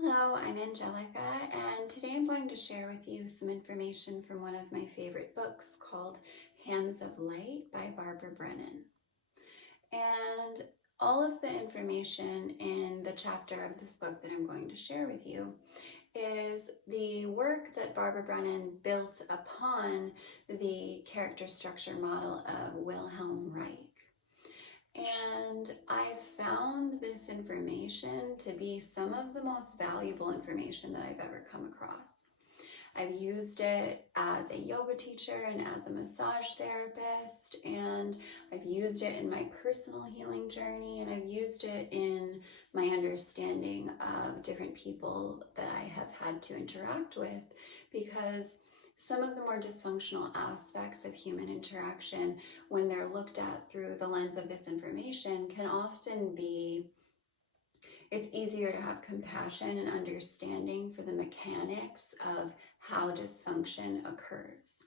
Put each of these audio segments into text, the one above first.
Hello, I'm Angelica, and today I'm going to share with you some information from one of my favorite books called Hands of Light by Barbara Brennan. And all of the information in the chapter of this book that I'm going to share with you is the work that Barbara Brennan built upon the character structure model of Wilhelm Reich. And I found this information to be some of the most valuable information that I've ever come across. I've used it as a yoga teacher and as a massage therapist, and I've used it in my personal healing journey, and I've used it in my understanding of different people that I have had to interact with, because some of the more dysfunctional aspects of human interaction, when they're looked at through the lens of this information, can often be, it's easier to have compassion and understanding for the mechanics of how dysfunction occurs.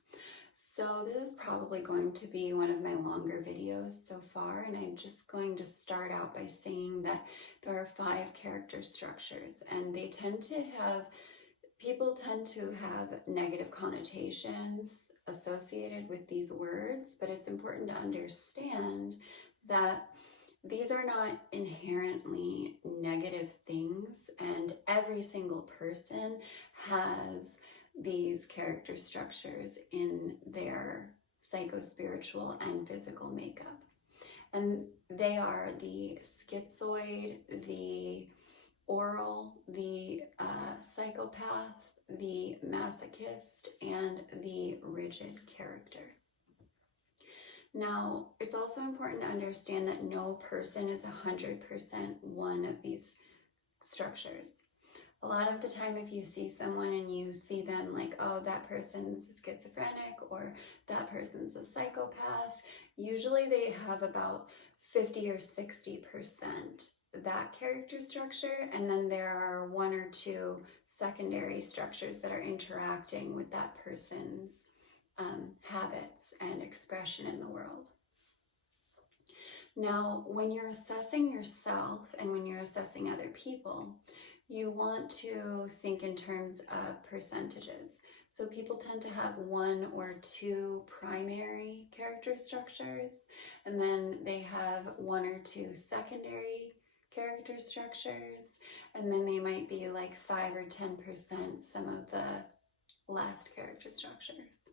So this is probably going to be one of my longer videos so far, and I'm just going to start out by saying that there are 5 character structures, and they tend to have people tend to have negative connotations associated with these words, but it's important to understand that these are not inherently negative things, and every single person has these character structures in their psychospiritual and physical makeup. And they are the schizoid, the oral, the psychopath, the masochist, and the rigid character. Now, it's also important to understand that no person is 100% one of these structures. A lot of the time, if you see someone and you see them like, oh, that person's schizophrenic or that person's a psychopath, usually they have about 50 or 60% that character structure, and then there are 1 or 2 secondary structures that are interacting with that person's habits and expression in the world. Now, when you're assessing yourself and when you're assessing other people, you want to think in terms of percentages. So people tend to have 1 or 2 primary character structures, and then they have 1 or 2 secondary character structures, and then they might be like 5 or 10% some of the last character structures.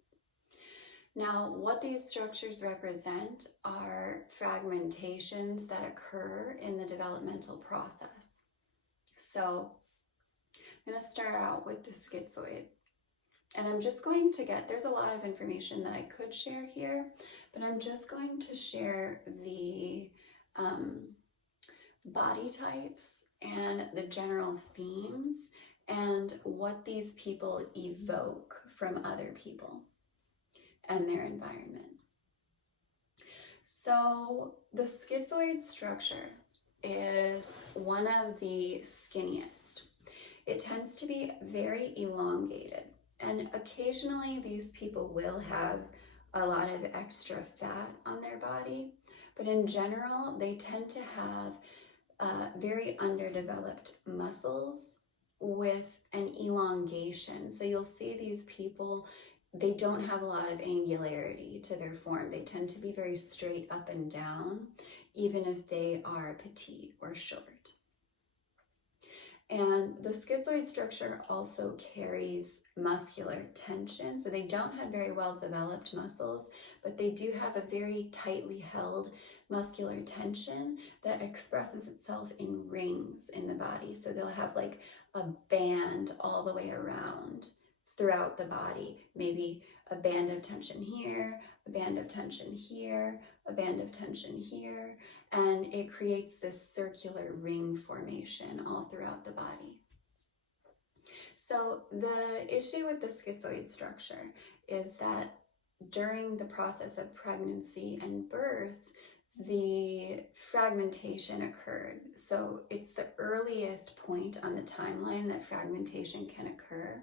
Now, what these structures represent are fragmentations that occur in the developmental process. So I'm going to start out with the schizoid. And I'm just going to there's a lot of information that I could share here, but I'm just going to share the body types and the general themes and what these people evoke from other people and their environment. So the schizoid structure is one of the skinniest. It tends to be very elongated, and occasionally these people will have a lot of extra fat on their body, but in general they tend to have very underdeveloped muscles with an elongation. So you'll see these people, they don't have a lot of angularity to their form. They tend to be very straight up and down, even if they are petite or short. And the schizoid structure also carries muscular tension. So they don't have very well developed muscles, but they do have a very tightly held muscular tension that expresses itself in rings in the body. So they'll have like a band all the way around throughout the body, maybe a band of tension here, a band of tension here, a band of tension here, and it creates this circular ring formation all throughout the body. So the issue with the schizoid structure is that during the process of pregnancy and birth, the fragmentation occurred. So it's the earliest point on the timeline that fragmentation can occur.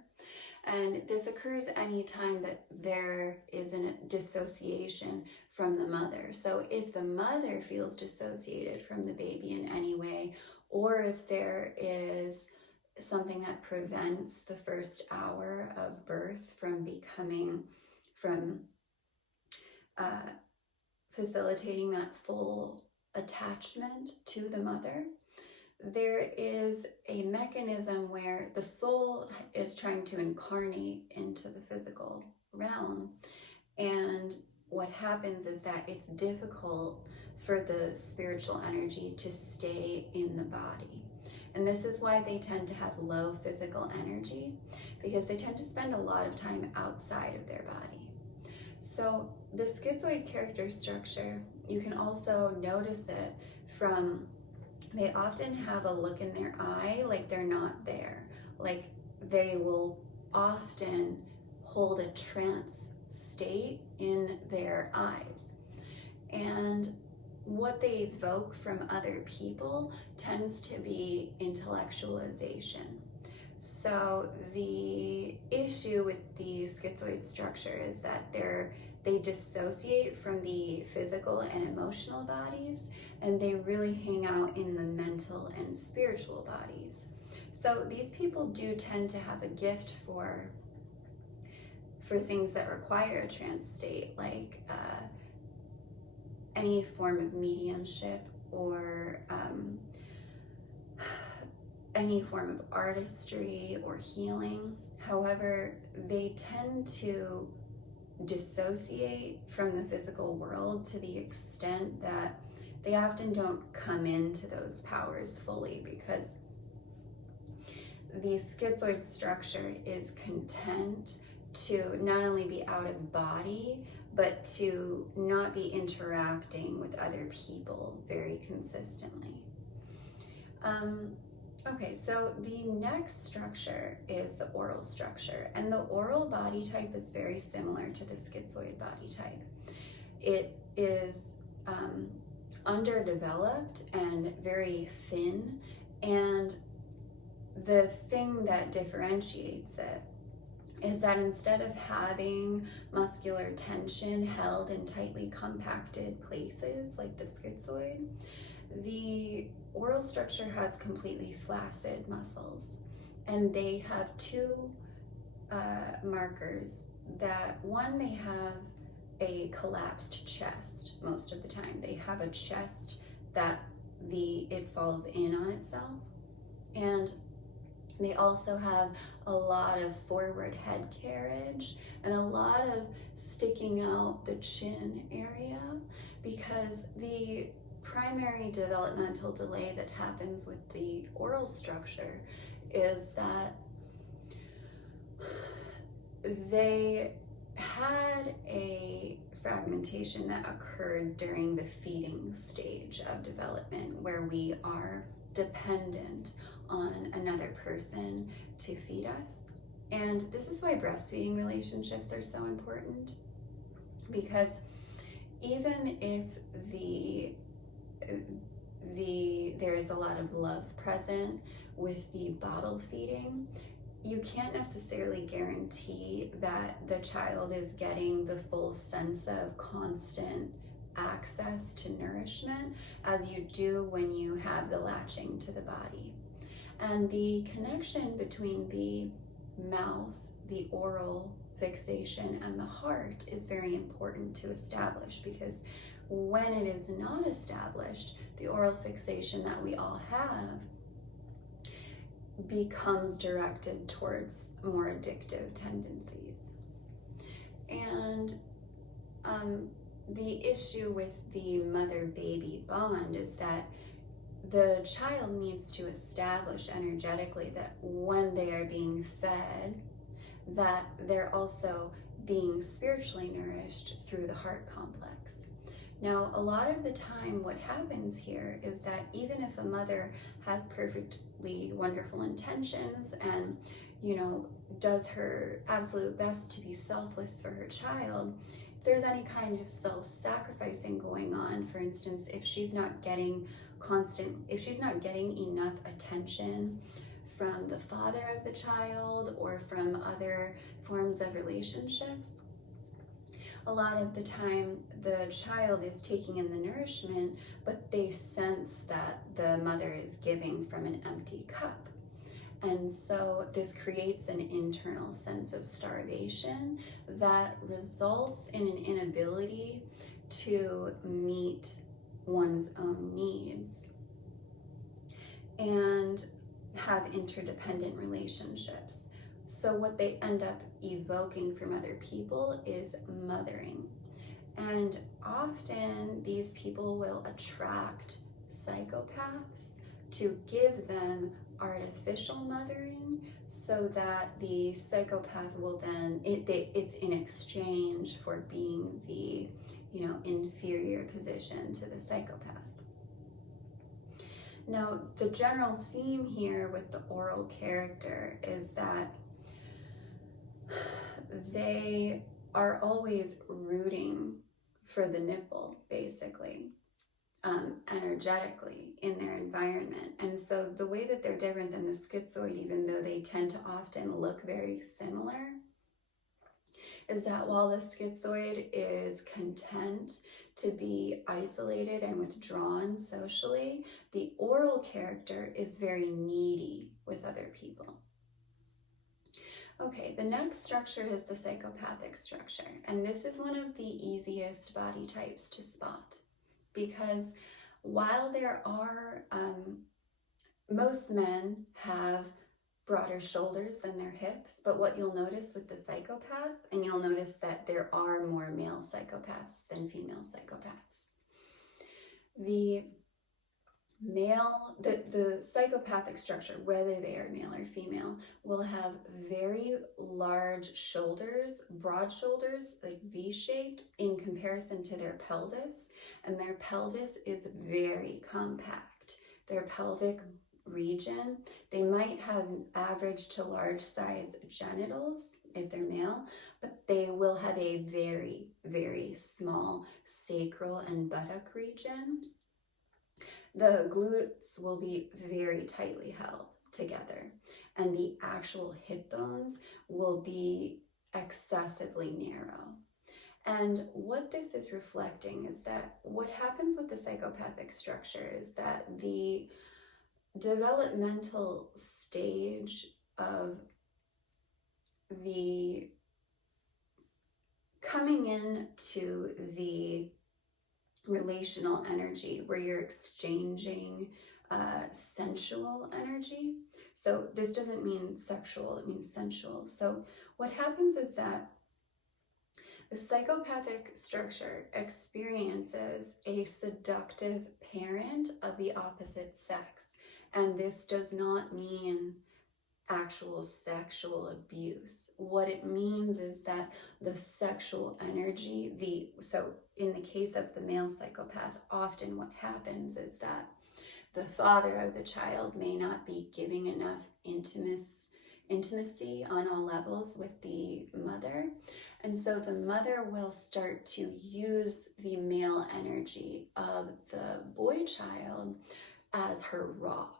And this occurs anytime that there is a dissociation from the mother. So if the mother feels dissociated from the baby in any way, or if there is something that prevents the first hour of birth from facilitating that full attachment to the mother. There is a mechanism where the soul is trying to incarnate into the physical realm, and what happens is that it's difficult for the spiritual energy to stay in the body. And this is why they tend to have low physical energy, because they tend to spend a lot of time outside of their body. So the schizoid character structure, you can also notice it from, they often have a look in their eye like they're not there. Like they will often hold a trance state in their eyes. And what they evoke from other people tends to be intellectualization. So the issue with the schizoid structure is that they dissociate from the physical and emotional bodies, and they really hang out in the mental and spiritual bodies. So these people do tend to have a gift for things that require a trance state, like any form of mediumship or any form of artistry or healing. However, they tend to dissociate from the physical world to the extent that they often don't come into those powers fully, because the schizoid structure is content to not only be out of body, but to not be interacting with other people very consistently. Okay, so the next structure is the oral structure, and the oral body type is very similar to the schizoid body type. It is underdeveloped and very thin, and the thing that differentiates it is that instead of having muscular tension held in tightly compacted places like the schizoid, the oral structure has completely flaccid muscles, and they have two markers. That one, they have a collapsed chest most of the time. They have a chest that it falls in on itself, and they also have a lot of forward head carriage and a lot of sticking out the chin area, because the primary developmental delay that happens with the oral structure is that they had a fragmentation that occurred during the feeding stage of development, where we are dependent on another person to feed us. And this is why breastfeeding relationships are so important, because even if there is a lot of love present with the bottle feeding, you can't necessarily guarantee that the child is getting the full sense of constant access to nourishment as you do when you have the latching to the body. And the connection between the mouth, the oral fixation, and the heart is very important to establish, because when it is not established, the oral fixation that we all have becomes directed towards more addictive tendencies. And the issue with the mother-baby bond is that the child needs to establish energetically that when they are being fed, that they're also being spiritually nourished through the heart complex. Now, a lot of the time what happens here is that even if a mother has perfectly wonderful intentions and, does her absolute best to be selfless for her child, if there's any kind of self-sacrificing going on, for instance, if she's not getting enough attention from the father of the child or from other forms of relationships, a lot of the time the child is taking in the nourishment, but they sense that the mother is giving from an empty cup. And so this creates an internal sense of starvation that results in an inability to meet one's own needs and have interdependent relationships. So what they end up evoking from other people is mothering. And often these people will attract psychopaths to give them artificial mothering so that the psychopath will then, it's in exchange for being the, inferior position to the psychopath. Now, the general theme here with the oral character is that they are always rooting for the nipple, basically, energetically in their environment. And so the way that they're different than the schizoid, even though they tend to often look very similar, is that while the schizoid is content to be isolated and withdrawn socially, the oral character is very needy with other people. Okay, the next structure is the psychopathic structure, and this is one of the easiest body types to spot, because while there are, most men have broader shoulders than their hips, but what you'll notice with the psychopath, and you'll notice that there are more male psychopaths than female psychopaths. The psychopathic structure, whether they are male or female, will have very large shoulders, broad shoulders, like V-shaped in comparison to their pelvis, and their pelvis is very compact. Their pelvic region, they might have average to large size genitals if they're male, but they will have a very, very small sacral and buttock region. The glutes will be very tightly held together, and the actual hip bones will be excessively narrow. And what this is reflecting is that what happens with the psychopathic structure is that the developmental stage of the coming into the relational energy, where you're exchanging sensual energy. So this doesn't mean sexual, it means sensual. So what happens is that the psychopathic structure experiences a seductive parent of the opposite sex. And this does not mean actual sexual abuse. What it means is that the sexual energy, so in the case of the male psychopath, often what happens is that the father of the child may not be giving enough intimacy on all levels with the mother. And so the mother will start to use the male energy of the boy child as her rock.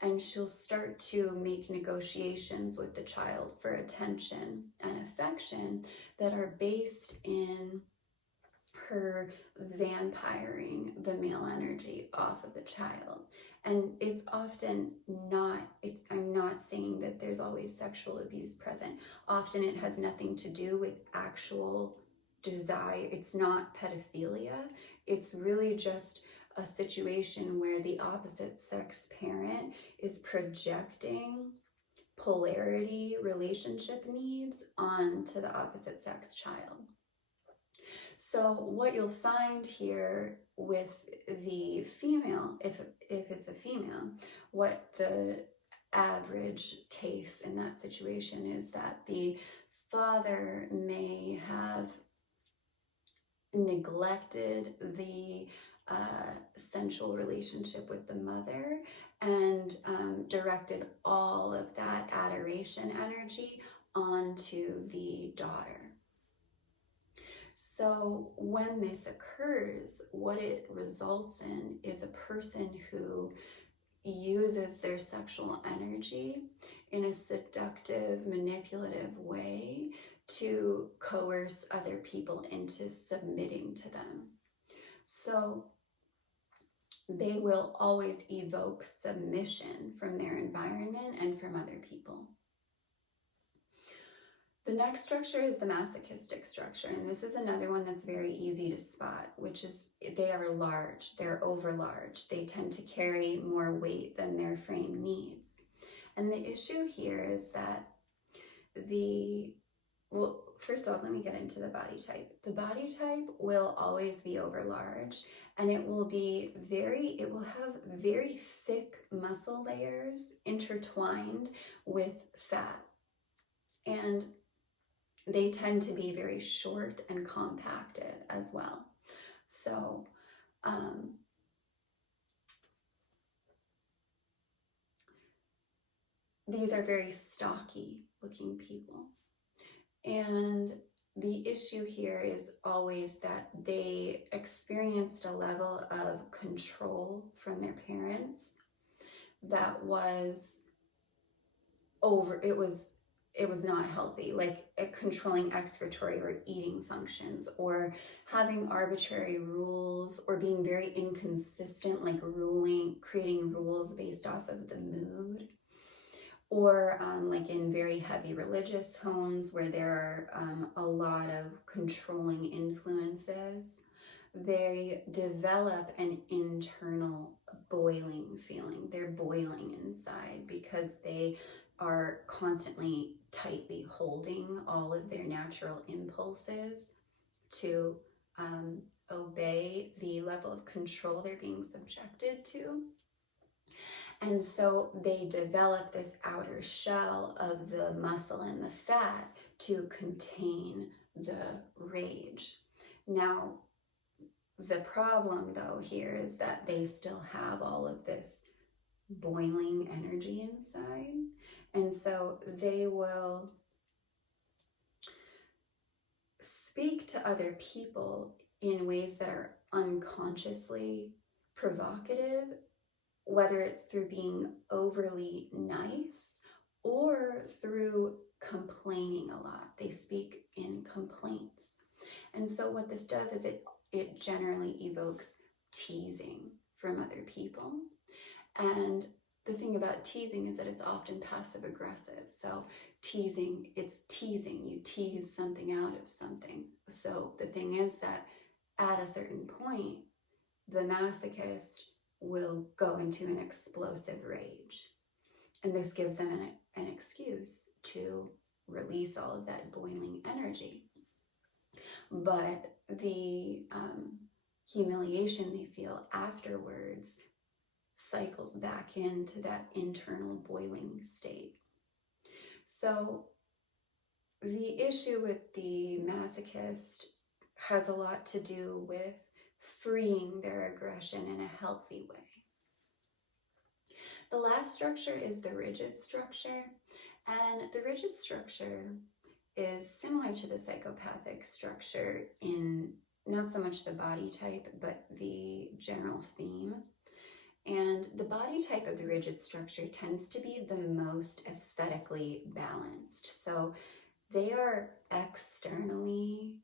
And she'll start to make negotiations with the child for attention and affection that are based in her vampiring the male energy off of the child. And it's often not, I'm not saying that there's always sexual abuse present. Often it has nothing to do with actual desire. It's not pedophilia. It's really just a situation where the opposite sex parent is projecting polarity relationship needs onto the opposite sex child. So what you'll find here with the female, if it's a female, what the average case in that situation is that the father may have neglected the sensual relationship with the mother and directed all of that adoration energy onto the daughter. So when this occurs, what it results in is a person who uses their sexual energy in a seductive, manipulative way to coerce other people into submitting to them. So they will always evoke submission from their environment and from other next structure is the masochistic structure, and this is another one that's very easy to spot, which is they are large, they're over large. They tend to carry more weight than their frame needs. And the issue here is that well, first of all, let me get into the body type. The body type will always be over large, and it will have very thick muscle layers intertwined with fat. And they tend to be very short and compacted as well. So, these are very stocky looking people. And the issue here is always that they experienced a level of control from their parents that was it was not healthy, like controlling excretory or eating functions, or having arbitrary rules, or being very inconsistent, like creating rules based off of the mood, or like in very heavy religious homes where there are a lot of controlling influences. They develop an internal boiling feeling. They're boiling inside because they are constantly tightly holding all of their natural impulses to obey the level of control they're being subjected to. And so they develop this outer shell of the muscle and the fat to contain the rage. Now, the problem though here is that they still have all of this boiling energy inside. And so they will speak to other people in ways that are unconsciously provocative, whether it's through being overly nice or through complaining a lot. They speak in complaints. And so what this does is it generally evokes teasing from other people. And the thing about teasing is that it's often passive aggressive. So teasing, it's teasing. You tease something out of something. So the thing is that at a certain point, the masochist will go into an explosive rage. And this gives them an excuse to release all of that boiling energy. But the humiliation they feel afterwards cycles back into that internal boiling state. So the issue with the masochist has a lot to do with freeing their aggression in a healthy way. The last structure is the rigid structure, and the rigid structure is similar to the psychopathic structure in not so much the body type, but the general theme. And the body type of the rigid structure tends to be the most aesthetically balanced. So they are externally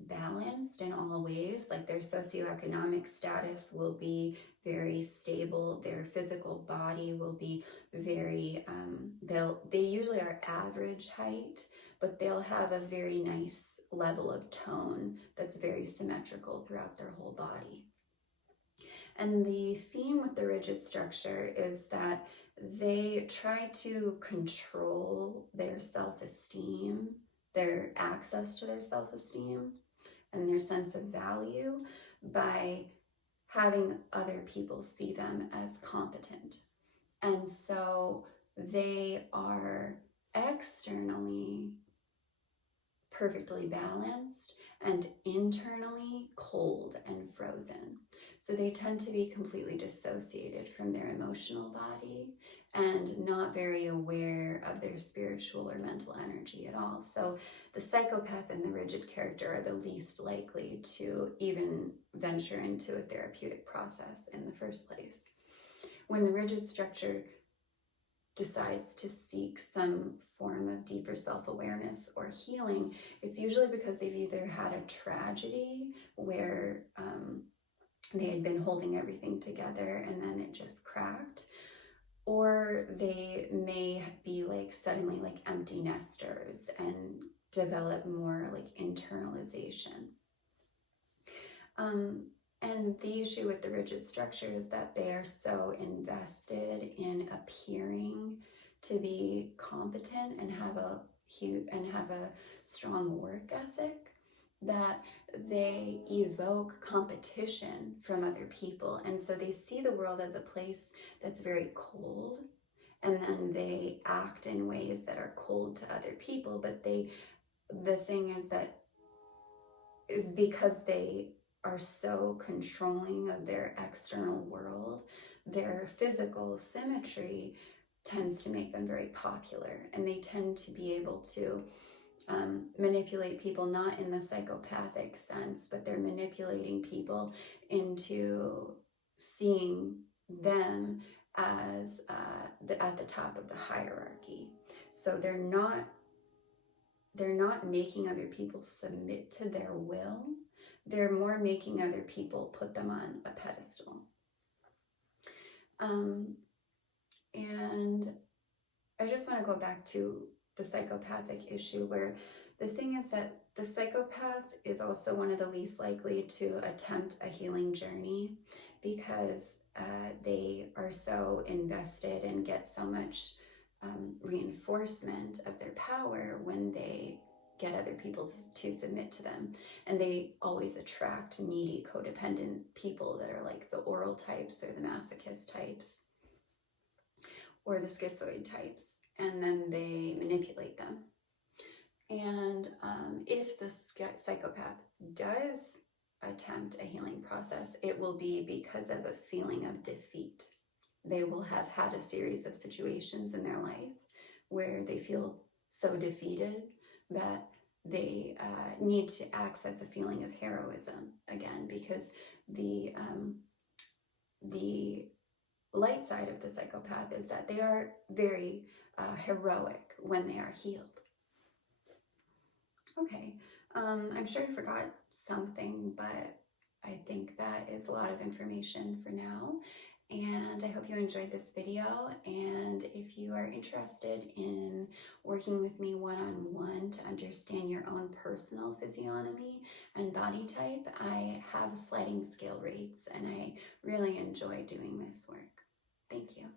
balanced in all ways. Like their socioeconomic status will be very stable. Their physical body will be very, they usually are average height, but they'll have a very nice level of tone that's very symmetrical throughout their whole body. And the theme with the rigid structure is that they try to control their self-esteem, their access to their self-esteem and their sense of value by having other people see them as competent. And so they are externally perfectly balanced and internally cold and frozen. So they tend to be completely dissociated from their emotional body and not very aware of their spiritual or mental energy at all. So the psychopath and the rigid character are the least likely to even venture into a therapeutic process in the first place. When the rigid structure decides to seek some form of deeper self-awareness or healing, it's usually because they've either had a tragedy where they had been holding everything together and then it just cracked, or they may be like suddenly like empty nesters and develop more like internalization. And the issue with the rigid structure is that they are so invested in appearing to be competent and have a strong work ethic that they evoke competition from other people. And so they see the world as a place that's very cold, and then they act in ways that are cold to other people. But the thing is that because they are so controlling of their external world, their physical symmetry tends to make them very popular, and they tend to be able to manipulate people, not in the psychopathic sense, but they're manipulating people into seeing them as at the top of the hierarchy. So they're not making other people submit to their will. They're more making other people put them on a pedestal. And I just want to go back to the psychopathic issue, where the thing is that the psychopath is also one of the least likely to attempt a healing journey, because they are so invested and get so much reinforcement of their power when they get other people to submit to them. And they always attract needy, codependent people that are like the oral types or the masochist types or the schizoid types, and then they manipulate them. And if the psychopath does attempt a healing process, it will be because of a feeling of defeat. They will have had a series of situations in their life where they feel so defeated that they need to access a feeling of heroism again, because the light side of the psychopath is that they are very heroic when they are healed. Okay, I'm sure I forgot something, but I think that is a lot of information for now. And I hope you enjoyed this video. And if you are interested in working with me one-on-one to understand your own personal physiognomy and body type, I have sliding scale rates, and I really enjoy doing this work. Thank you.